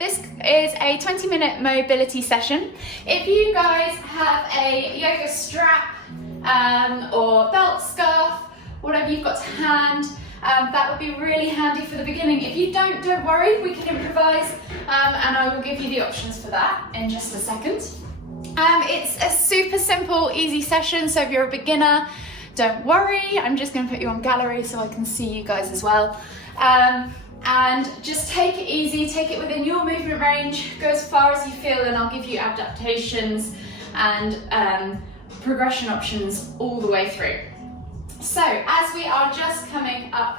This is a 20-minute mobility session. If you guys have a yoga strap or belt, scarf, whatever you've got to hand, that would be really handy for the beginning. If you don't worry, we can improvise and I will give you the options for that in just a second. It's a super simple, easy session, so if you're a beginner, don't worry. I'm just going to put you on gallery so I can see you guys as well. And just take it easy, take it within your movement range, go as far as you feel, and I'll give you adaptations and progression options all the way through. So as we are just coming up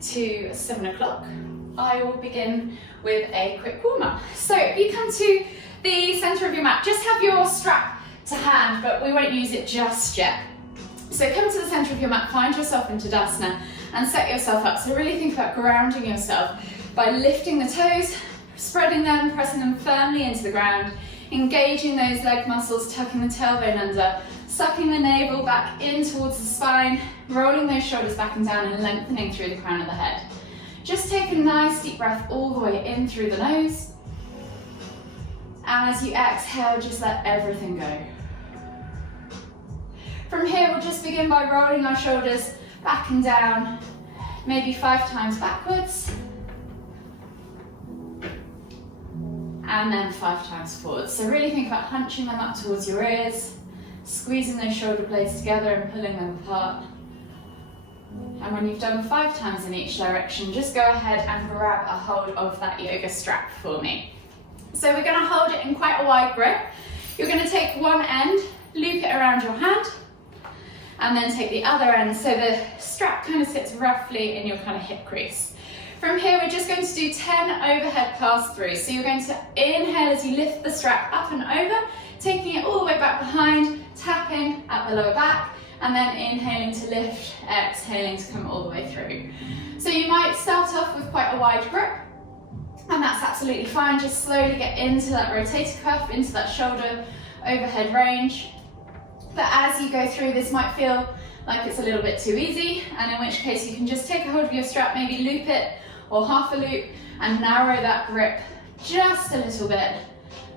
to 7 o'clock, I will begin with a quick warm-up. So if you come to the center of your mat, just have your strap to hand, but we won't use it just yet. So come to the center of your mat, find yourself in Tadasana and set yourself up. So really think about grounding yourself by lifting the toes, spreading them, pressing them firmly into the ground, engaging those leg muscles, tucking the tailbone under, sucking the navel back in towards the spine, rolling those shoulders back and down and lengthening through the crown of the head. Just take a nice deep breath all the way in through the nose. And as you exhale, just let everything go. From here, we'll just begin by rolling our shoulders back and down, maybe 5 times backwards, and then 5 times forwards. So really think about hunching them up towards your ears, squeezing those shoulder blades together and pulling them apart. And when you've done 5 times in each direction, just go ahead and grab a hold of that yoga strap for me. So we're going to hold it in quite a wide grip. You're going to take one end, loop it around your hand, and then take the other end so the strap kind of sits roughly in your kind of hip crease. From here, we're just going to do 10 overhead pass-throughs. So you're going to inhale as you lift the strap up and over, taking it all the way back behind, tapping at the lower back, and then inhaling to lift, exhaling to come all the way through. So you might start off with quite a wide grip, and that's absolutely fine. Just slowly get into that rotator cuff, into that shoulder overhead range. But as you go through, this might feel like it's a little bit too easy, and in which case you can just take a hold of your strap, maybe loop it or half a loop, and narrow that grip just a little bit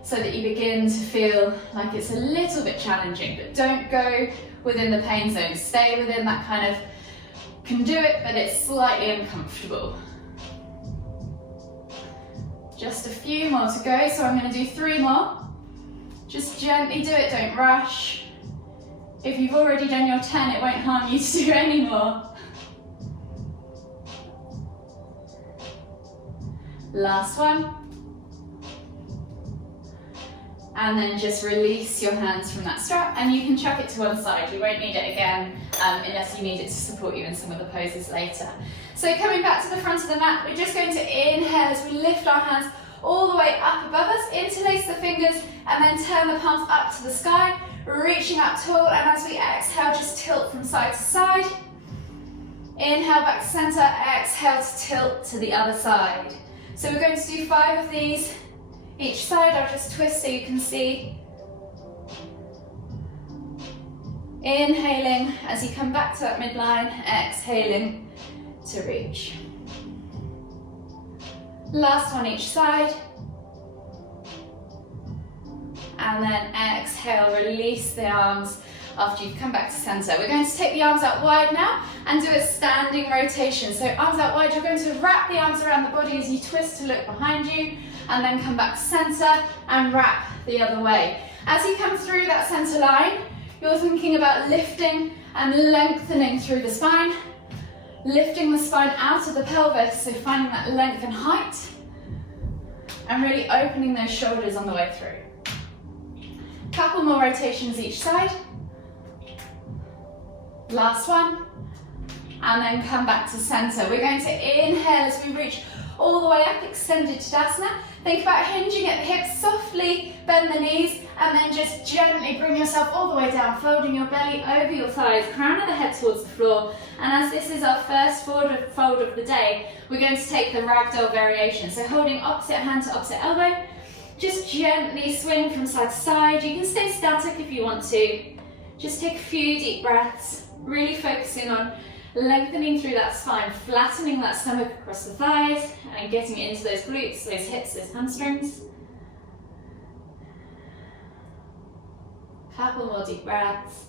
so that you begin to feel like it's a little bit challenging, but don't go within the pain zone. Stay within that kind of, can do it, but it's slightly uncomfortable. Just a few more to go, so I'm going to do 3 more. Just gently do it, don't rush. If you've already done your 10, it won't harm you to do any more. Last one. And then just release your hands from that strap, and you can chuck it to one side. You won't need it again unless you need it to support you in some of the poses later. So coming back to the front of the mat, we're just going to inhale as we lift our hands all the way up above us, interlace the fingers, and then turn the palms up to the sky, reaching up tall, and as we exhale, just tilt from side to side. Inhale back to center, exhale to tilt to the other side. So we're going to do 5 of these each side. I'll just twist so you can see. Inhaling as you come back to that midline, exhaling to reach. Last one each side. And then exhale, release the arms after you've come back to center. We're going to take the arms out wide now and do a standing rotation. So arms out wide, you're going to wrap the arms around the body as you twist to look behind you, and then come back to center and wrap the other way. As you come through that center line, you're thinking about lifting and lengthening through the spine, lifting the spine out of the pelvis, so finding that length and height, and really opening those shoulders on the way through. Couple more rotations each side. Last one. And then come back to center. We're going to inhale as we reach all the way up, extended Tadasana. Think about hinging at the hips, softly bend the knees, and then just gently bring yourself all the way down, folding your belly over your thighs, crown of the head towards the floor. And as this is our first forward fold of the day, we're going to take the ragdoll variation. So holding opposite hand to opposite elbow, just gently swing from side to side. You can stay static if you want to. Just take a few deep breaths, really focusing on lengthening through that spine, flattening that stomach across the thighs, and getting into those glutes, those hips, those hamstrings. Couple more deep breaths.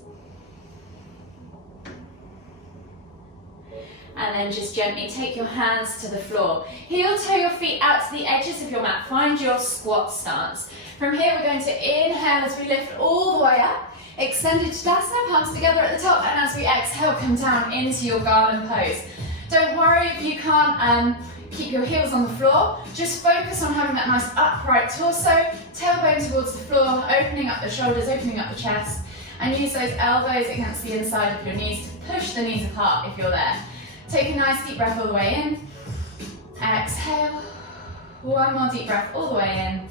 And then just gently take your hands to the floor. Heel toe your feet out to the edges of your mat. Find your squat stance. From here, we're going to inhale as we lift all the way up. Extended Tadasana, palms together at the top. And as we exhale, come down into your garden pose. Don't worry if you can't keep your heels on the floor. Just focus on having that nice upright torso. Tailbone towards the floor, opening up the shoulders, opening up the chest. And use those elbows against the inside of your knees to push the knees apart if you're there. Take a nice deep breath all the way in. Exhale. One more deep breath all the way in.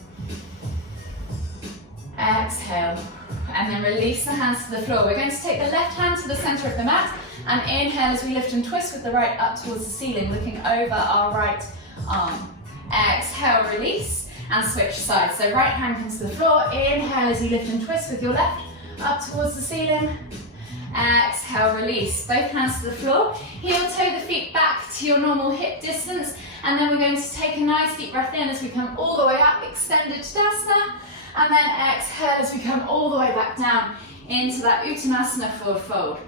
Exhale. And then release the hands to the floor. We're going to take the left hand to the center of the mat and inhale as we lift and twist with the right up towards the ceiling, looking over our right arm. Exhale, release and switch sides. So right hand comes to the floor. Inhale as you lift and twist with your left up towards the ceiling. Exhale, release. Both hands to the floor. Heel toe the feet back to your normal hip distance. And then we're going to take a nice deep breath in as we come all the way up, extended Tadasana. And then exhale as we come all the way back down into that Uttanasana forward fold.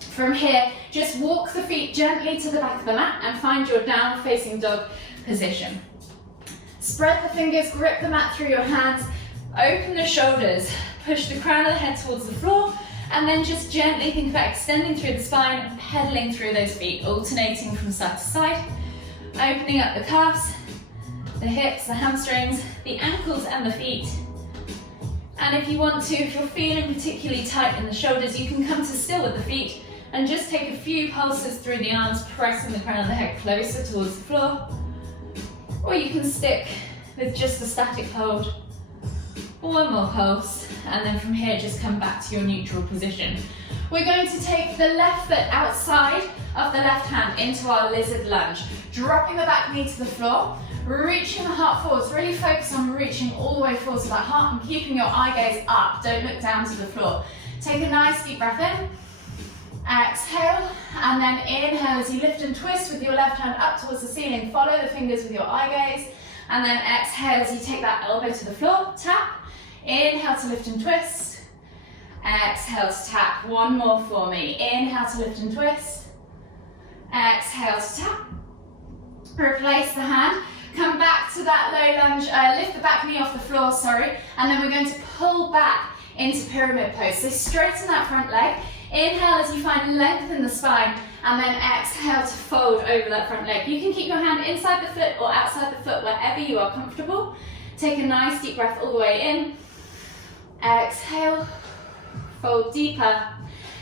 From here, just walk the feet gently to the back of the mat and find your down facing dog position. Spread the fingers, grip the mat through your hands, open the shoulders, push the crown of the head towards the floor. And then just gently think about extending through the spine, pedaling through those feet, alternating from side to side, opening up the calves, the hips, the hamstrings, the ankles and the feet. And if you want to, if you're feeling particularly tight in the shoulders, you can come to still with the feet and just take a few pulses through the arms, pressing the crown of the head closer towards the floor. Or you can stick with just a static hold. One more pulse, and then from here just come back to your neutral position. We're going to take the left foot outside of the left hand into our lizard lunge, dropping the back knee to the floor, reaching the heart forwards. Really focus on reaching all the way forward to that heart and keeping your eye gaze up. Don't look down to the floor. Take a nice deep breath in. Exhale, and then inhale as you lift and twist with your left hand up towards the ceiling. Follow the fingers with your eye gaze, and then exhale as you take that elbow to the floor. Tap. Inhale to lift and twist. Exhale to tap. One more for me. Inhale to lift and twist. Exhale to tap. Replace the hand. Come back to that low lunge. Lift the back knee off the floor, sorry. And then we're going to pull back into pyramid pose. So straighten that front leg. Inhale as you find length in the spine. And then exhale to fold over that front leg. You can keep your hand inside the foot or outside the foot, wherever you are comfortable. Take a nice deep breath all the way in. Exhale, fold deeper,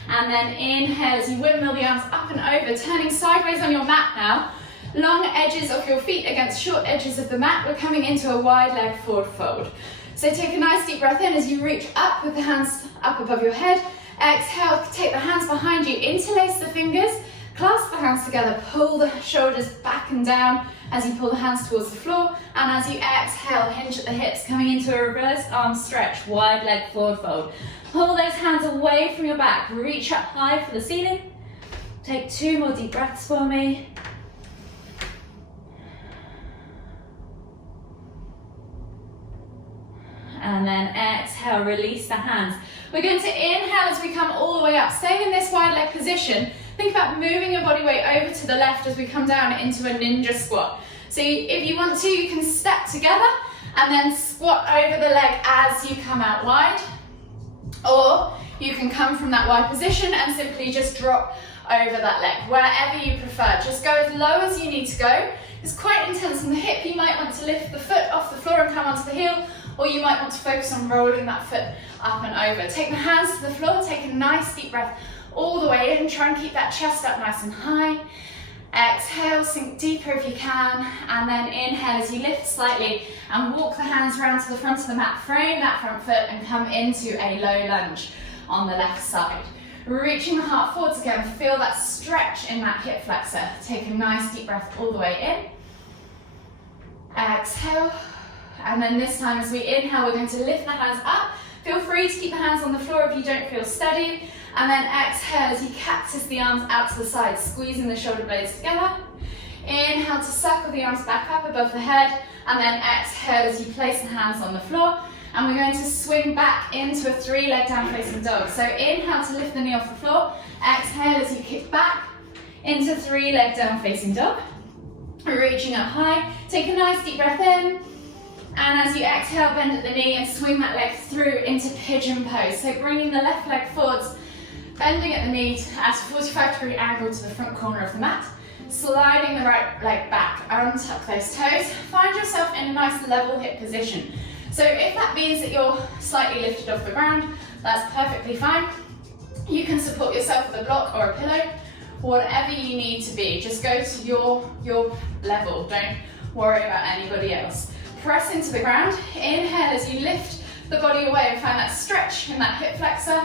and then inhale as you windmill the arms up and over, turning sideways on your mat now. Long edges of your feet against short edges of the mat. We're coming into a wide leg forward fold. So take a nice deep breath in as you reach up with the hands up above your head. Exhale, take the hands behind you, interlace the fingers, clasp the hands together, pull the shoulders back and down as you pull the hands towards the floor, and as you exhale, hinge at the hips, coming into a reversed arm stretch, wide leg forward fold. Pull those hands away from your back, reach up high for the ceiling. Take 2 more deep breaths for me. And then exhale, release the hands. We're going to inhale as we come all the way up, staying in this wide leg position. Think about moving your body weight over to the left as we come down into a ninja squat. So if you want to, you can step together and then squat over the leg as you come out wide. Or you can come from that wide position and simply just drop over that leg, wherever you prefer. Just go as low as you need to go. It's quite intense on the hip. You might want to lift the foot off the floor and come onto the heel, or you might want to focus on rolling that foot up and over. Take the hands to the floor, take a nice deep breath all the way in. Try and keep that chest up nice and high. Exhale, sink deeper if you can, and then inhale as you lift slightly and walk the hands around to the front of the mat. Frame that front foot and come into a low lunge on the left side. Reaching the heart forwards again, feel that stretch in that hip flexor. Take a nice deep breath all the way in. Exhale, and then this time as we inhale, we're going to lift the hands up. Feel free to keep the hands on the floor if you don't feel steady, And then exhale as you cactus the arms out to the side, squeezing the shoulder blades together. Inhale to circle the arms back up above the head, and then exhale as you place the hands on the floor. And we're going to swing back into a 3-leg down facing dog. So inhale to lift the knee off the floor, exhale as you kick back into 3-leg down facing dog. Reaching up high, take a nice deep breath in, and as you exhale, bend at the knee and swing that leg through into pigeon pose. So bringing the left leg forwards, bending at the knee at a 45-degree angle to the front corner of the mat, sliding the right leg back, untuck those toes, find yourself in a nice level hip position. So if that means that you're slightly lifted off the ground, that's perfectly fine. You can support yourself with a block or a pillow, whatever you need to be. Just go to your level, don't worry about anybody else. Press into the ground, inhale as you lift the body away and find that stretch in that hip flexor.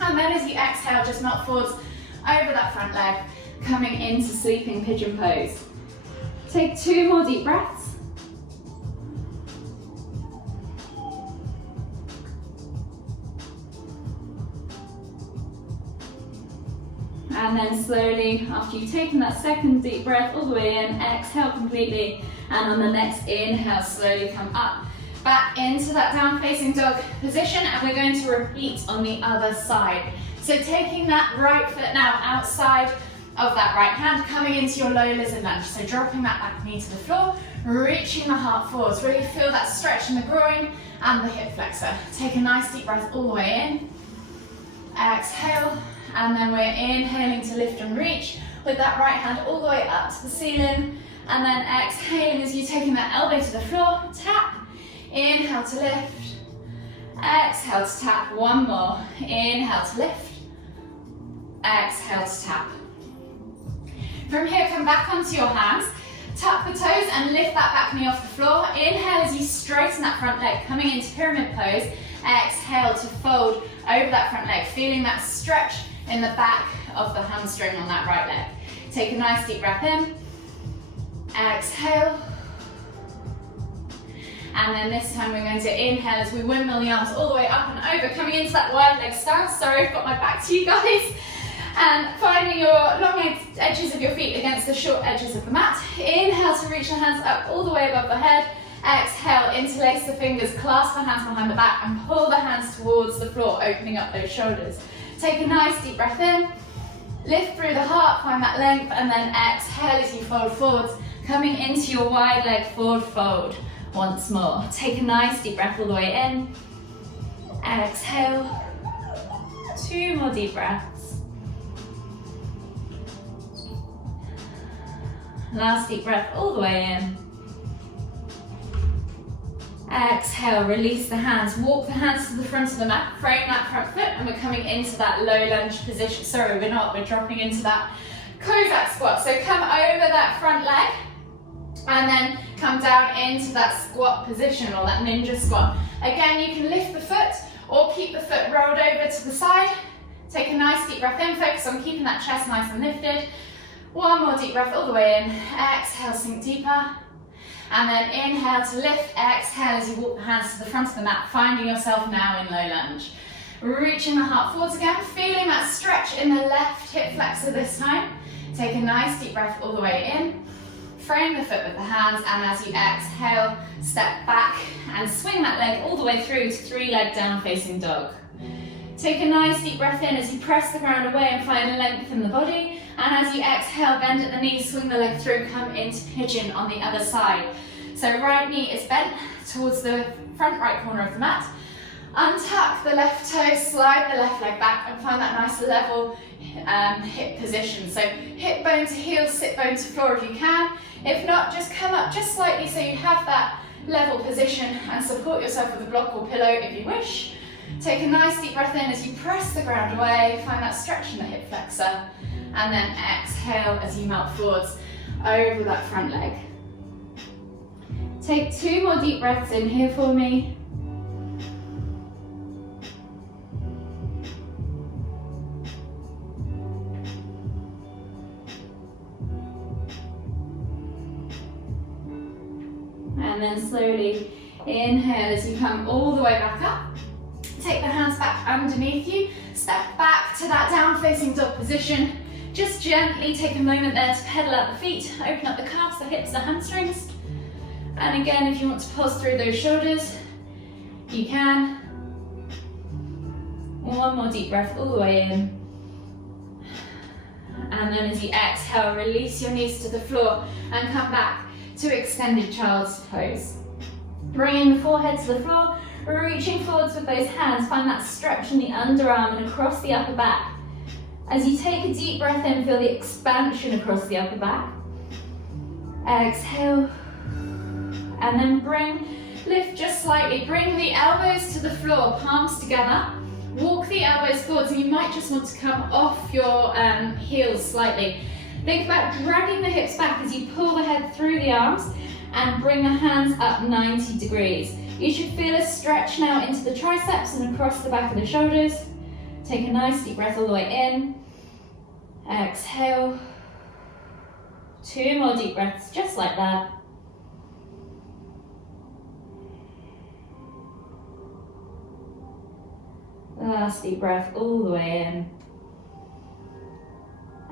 And then as you exhale, just melt forwards over that front leg, coming into sleeping pigeon pose. Take 2 more deep breaths. And then slowly, after you've taken that second deep breath all the way in, exhale completely. And on the next inhale, slowly come up, back into that down facing dog position. And we're going to repeat on the other side. So taking that right foot now outside of that right hand, coming into your low lizard lunge. So dropping that back knee to the floor, reaching the heart forwards. Really feel that stretch in the groin and the hip flexor. Take a nice deep breath all the way in. Exhale. And then we're inhaling to lift and reach with that right hand all the way up to the ceiling. And then exhaling as you're taking that elbow to the floor, tap. Inhale to lift. Exhale to tap. One more. Inhale to lift. Exhale to tap. From here, come back onto your hands. Tuck the toes and lift that back knee off the floor. Inhale as you straighten that front leg, coming into pyramid pose. Exhale to fold over that front leg, feeling that stretch in the back of the hamstring on that right leg. Take a nice deep breath in. Exhale. And then this time we're going to inhale as we windmill the arms all the way up and over, coming into that wide leg stance. Sorry, I've got my back to you guys. And finding your long edges of your feet against the short edges of the mat. Inhale to reach the hands up all the way above the head. Exhale, interlace the fingers, clasp the hands behind the back and pull the hands towards the floor, opening up those shoulders. Take a nice deep breath in, lift through the heart, find that length, and then exhale as you fold forwards, coming into your wide leg forward fold. Once more, take a nice deep breath all the way in, exhale, 2 more deep breaths. Last deep breath all the way in. Exhale, release the hands, walk the hands to the front of the mat, frame that front foot, and we're coming into that low lunge position. Sorry, we're not, we're dropping into that Kozak squat. So come over that front leg, and then come down into that squat position, or that ninja squat. Again, you can lift the foot, or keep the foot rolled over to the side. Take a nice deep breath in, focus on keeping that chest nice and lifted. 1 more deep breath all the way in, exhale, sink deeper. And then inhale to lift, exhale as you walk the hands to the front of the mat, finding yourself now in low lunge. Reaching the heart forwards again, feeling that stretch in the left hip flexor this time. Take a nice deep breath all the way in. Frame the foot with the hands, and as you exhale, step back and swing that leg all the way through to 3-leg down facing dog. Take a nice deep breath in as you press the ground away and find a length in the body. And as you exhale, bend at the knees, swing the leg through, come into pigeon on the other side. So right knee is bent towards the front right corner of the mat. Untuck the left toe, slide the left leg back and find that nice level hip position. So hip bone to heel, sit bone to floor if you can. If not, just come up just slightly so you have that level position and support yourself with a block or pillow if you wish. Take a nice deep breath in as you press the ground away, find that stretch in the hip flexor, and then exhale as you melt forwards over that front leg. Take 2 more deep breaths in here for me. And then slowly inhale as you come all the way back up. take the hands back underneath you, step back to that down facing dog position. Just gently take a moment there to pedal out the feet, open up the calves, the hips, the hamstrings. And again, if you want to pulse through those shoulders, you can. One more deep breath all the way in. And then as you exhale, release your knees to the floor and come back to extended child's pose. Bringing the forehead to the floor, reaching forwards with those hands, find that stretch in the underarm and across the upper back. As you take a deep breath in, feel the expansion across the upper back. Exhale, and then lift just slightly, bring the elbows to the floor, palms together. Walk the elbows forwards, and you might just want to come off your heels slightly. Think about dragging the hips back as you pull the head through the arms and bring the hands up 90 degrees. You should feel a stretch now into the triceps and across the back of the shoulders. Take a nice deep breath all the way in. Exhale. 2 more deep breaths, just like that. Last deep breath all the way in.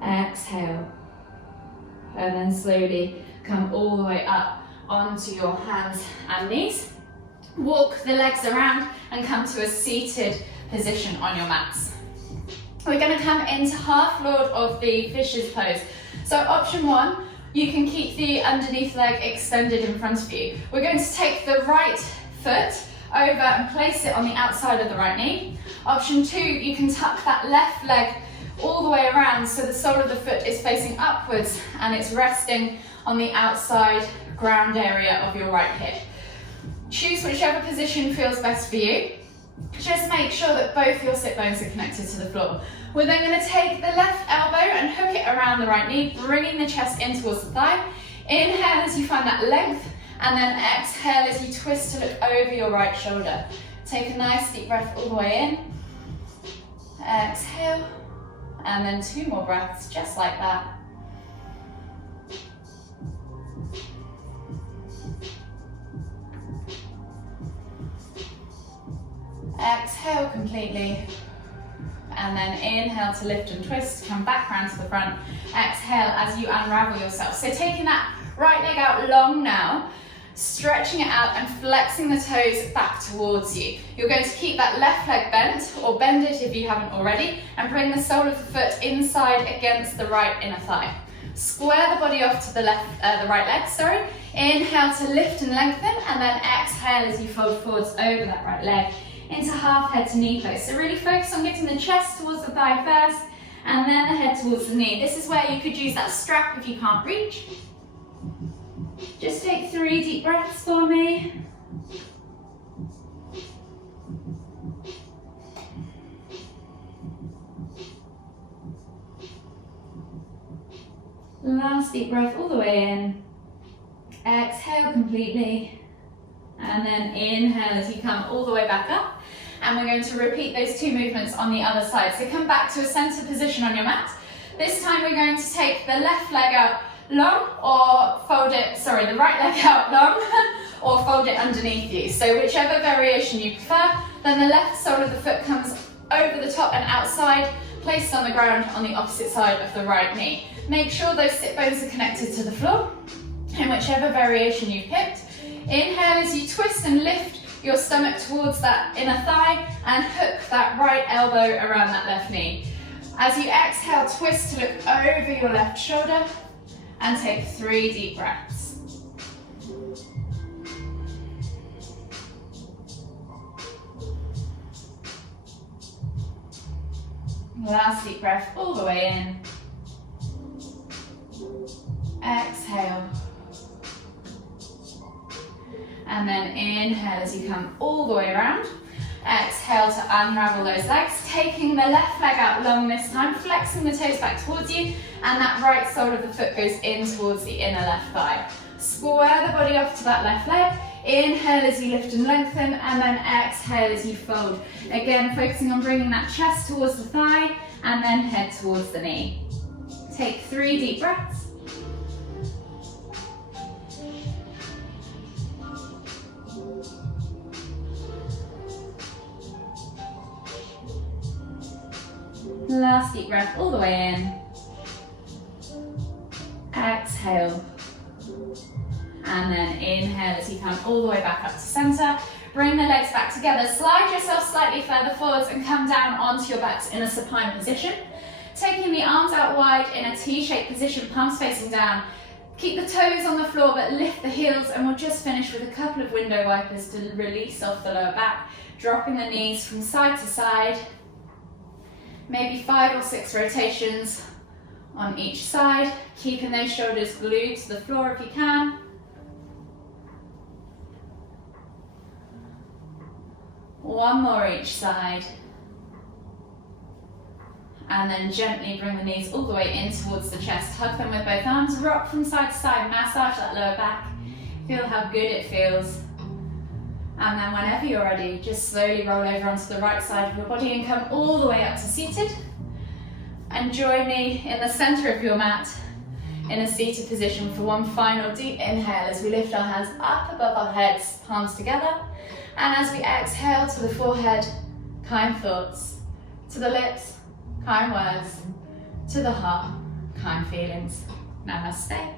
Exhale. And then slowly come all the way up onto your hands and knees. Walk the legs around and come to a seated position on your mats. We're going to come into half lord of the fishes pose. So option 1, you can keep the underneath leg extended in front of you. We're going to take the right foot over and place it on the outside of the right knee. Option 2, you can tuck that left leg all the way around so the sole of the foot is facing upwards and it's resting on the outside ground area of your right hip. Choose whichever position feels best for you. Just make sure that both your sit bones are connected to the floor. We're then going to take the left elbow and hook it around the right knee, bringing the chest in towards the thigh. Inhale as you find that length, and then exhale as you twist to look over your right shoulder. Take a nice deep breath all the way in. Exhale, and then 2 more breaths, just like that. Exhale completely, and then inhale to lift and twist, come back round to the front. Exhale as you unravel yourself. So taking that right leg out long now, stretching it out and flexing the toes back towards you. You're going to keep that left leg bent, or bend it if you haven't already, and bring the sole of the foot inside against the right inner thigh. Square the body off to the right leg, sorry. Inhale to lift and lengthen, and then exhale as you fold forwards over that right leg into half head to knee pose. So really focus on getting the chest towards the thigh first, and then the head towards the knee. This is where you could use that strap if you can't reach. Just take 3 deep breaths for me. Last deep breath all the way in. Exhale completely. And then inhale as you come all the way back up. And we're going to repeat those 2 movements on the other side. So come back to a center position on your mat. This time we're going to take the left leg out long, or fold it, sorry, the right leg out long, or fold it underneath you. So whichever variation you prefer. Then the left sole of the foot comes over the top and outside, placed on the ground on the opposite side of the right knee. Make sure those sit bones are connected to the floor in whichever variation you've picked. Inhale as you twist and lift your stomach towards that inner thigh and hook that right elbow around that left knee. As you exhale, twist to look over your left shoulder and take 3 deep breaths. Last deep breath all the way in. Exhale. And then inhale as you come all the way around. Exhale to unravel those legs, taking the left leg out long this time, flexing the toes back towards you, and that right sole of the foot goes in towards the inner left thigh. Square the body off to that left leg. Inhale as you lift and lengthen, and then exhale as you fold. Again, focusing on bringing that chest towards the thigh, and then head towards the knee. Take 3 deep breaths. Last deep breath all the way in. Exhale. And then inhale as you come all the way back up to center. Bring the legs back together. Slide yourself slightly further forwards and come down onto your backs in a supine position. Taking the arms out wide in a T-shaped position, palms facing down. Keep the toes on the floor but lift the heels, and we'll just finish with a couple of window wipers to release off the lower back. Dropping the knees from side to side. Maybe 5 or 6 rotations on each side. Keeping those shoulders glued to the floor if you can. One more each side. And then gently bring the knees all the way in towards the chest. Hug them with both arms. Rock from side to side. Massage that lower back. Feel how good it feels. And then whenever you're ready, just slowly roll over onto the right side of your body and come all the way up to seated. And join me in the center of your mat in a seated position for one final deep inhale as we lift our hands up above our heads, palms together. And as we exhale to the forehead, kind thoughts. To the lips, kind words. To the heart, kind feelings. Namaste.